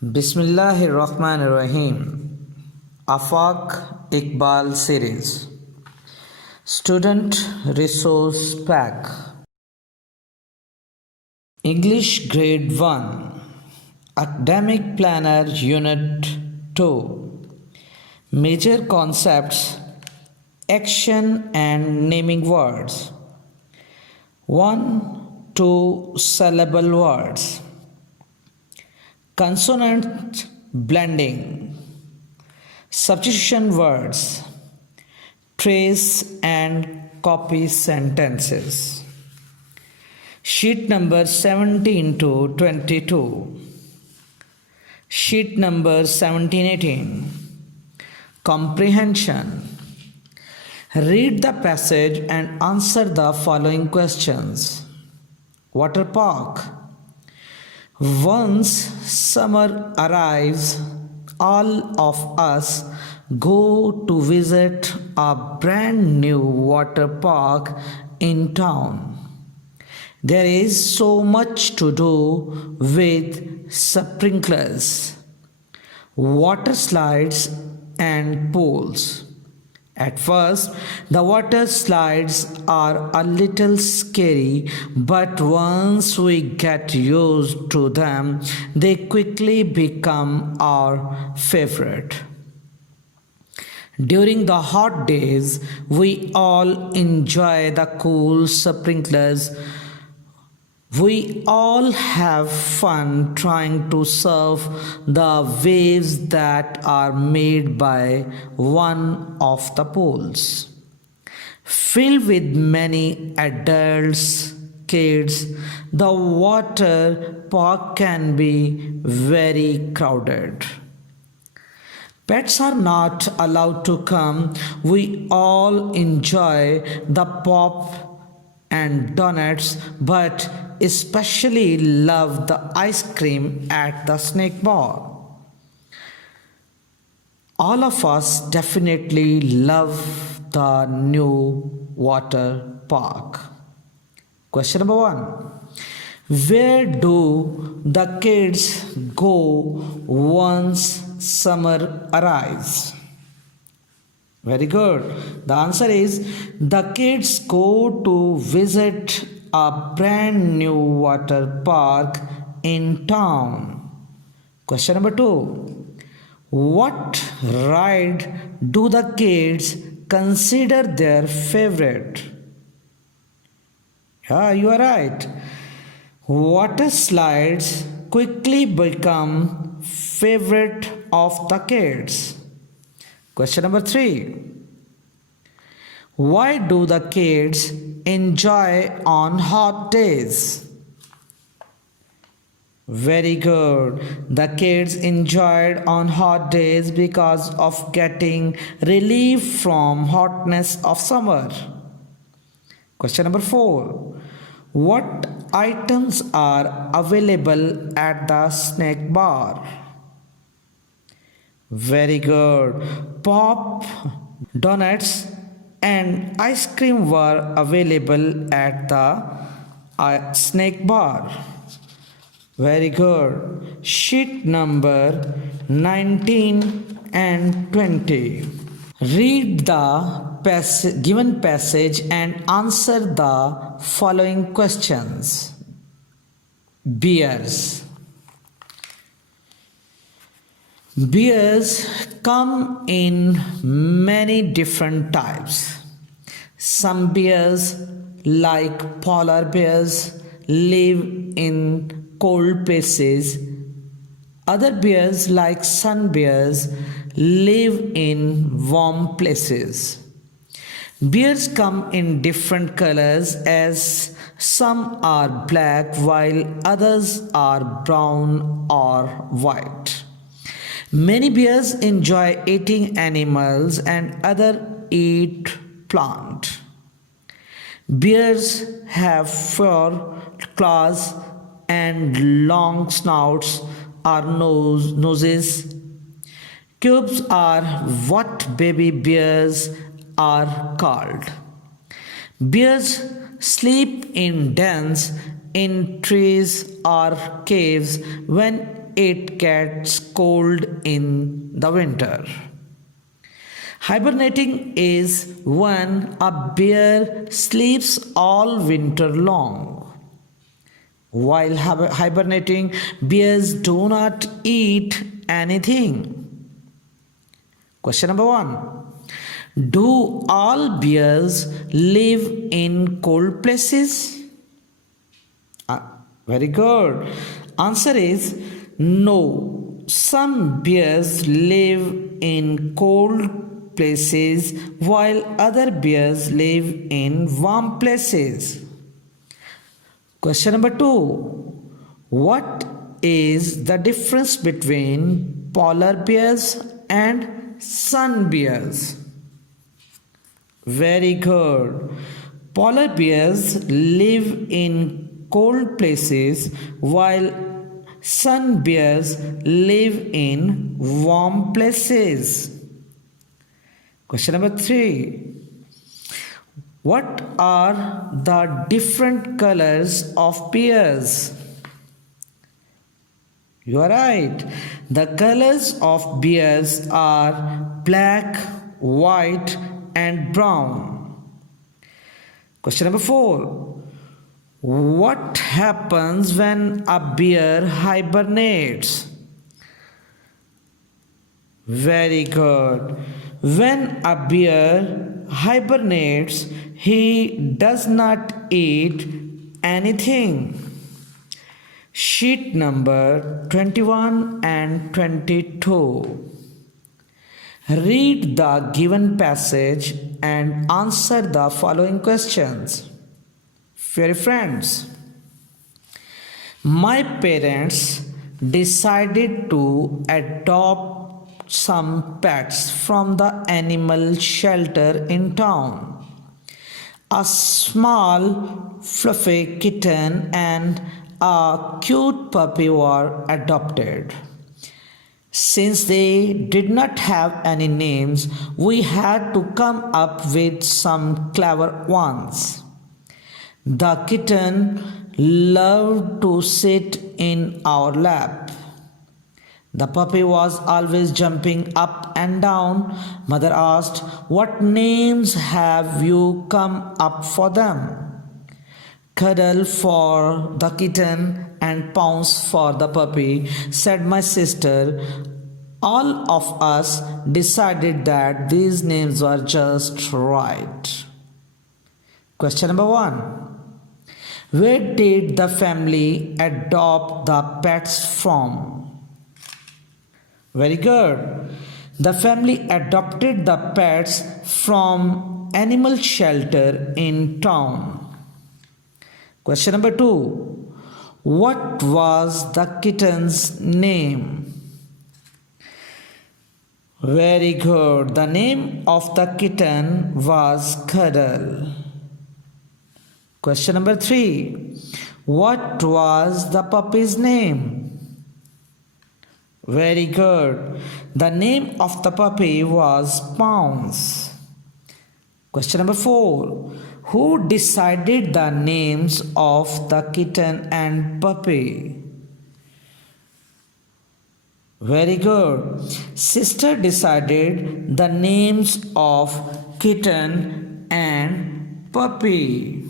Bismillahirrahmanirrahim. Afaq Iqbal Series. Student Resource Pack. English Grade 1. Academic Planner Unit 2. Major Concepts. Action and Naming Words. 1 2 syllable words. Consonant blending, substitution words, trace and copy sentences. Sheet number 17 to 22. Sheet number 17-18. Comprehension. Read the passage and answer the following questions. Water park. Once summer arrives, all of us go to visit a brand new water park in town. There is so much to do with sprinklers, water slides, and pools. At first, the water slides are a little scary, but once we get used to them, they quickly become our favorite. During the hot days, we all enjoy the cool sprinklers. We all have fun trying to surf the waves that are made by one of the pools. Filled with many adults, kids, the water park can be very crowded. Pets are not allowed to come. We all enjoy the pop and donuts, but especially love the ice cream at the snack bar. All of us definitely love the new water park. Question number 1. Where do the kids go once summer arrives? Very good. The answer is the kids go to visit a brand new water park in town. Question number 2. What ride do the kids consider their favorite? Yeah, you are right. Water slides quickly become favorite of the kids. Question number 3. Why do the kids enjoy on hot days? Very good. The kids enjoyed on hot days because of getting relief from hotness of summer. Question number 4. What items are available at the snack bar? Very good. Pop, donuts, and ice cream were available at the snack bar. Very good. Sheet number 19 and 20. Read the given passage and answer the following questions. Beers. Bears come in many different types. Some bears, like polar bears, live in cold places. Other bears, like sun bears, live in warm places. Bears come in different colors, as some are black while others are brown or white. Many bears enjoy eating animals and others eat plant. Bears have fur, claws, and long snouts or noses. Cubs are what baby bears are called. Bears sleep in dens, in trees or caves when it gets cold in the winter. Hibernating is when a bear sleeps all winter long. While hibernating, bears do not eat anything. Question number 1. Do all bears live in cold places? Very good. Answer is no. Some bears live in cold places while other bears live in warm places. Question number 2. What is the difference between polar bears and sun bears? Very good. Polar bears live in cold places while sun bears live in warm places. Question number 3. What are the different colors of bears? You are right. The colors of bears are black, white, and brown. Question number 4. What happens when a bear hibernates? Very good. When a bear hibernates, he does not eat anything. Sheet number 21 and 22. Read the given passage and answer the following questions. Dear friends, my parents decided to adopt some pets from the animal shelter in town. A small fluffy kitten and a cute puppy were adopted. Since they did not have any names, we had to come up with some clever ones. The kitten loved to sit in our lap. The puppy was always jumping up and down. Mother asked, "What names have you come up for them?" "Cuddle for the kitten and Pounce for the puppy," said my sister. All of us decided that these names were just right. Question number 1. Where did the family adopt the pets from? Very good. The family adopted the pets from animal shelter in town. Question number 2. What was the kitten's name? Very good. The name of the kitten was Cuddle. Question number 3. What was the puppy's name? Very good. The name of the puppy was Pounce. Question number 4. Who decided the names of the kitten and puppy? Very good. Sister decided the names of kitten and puppy.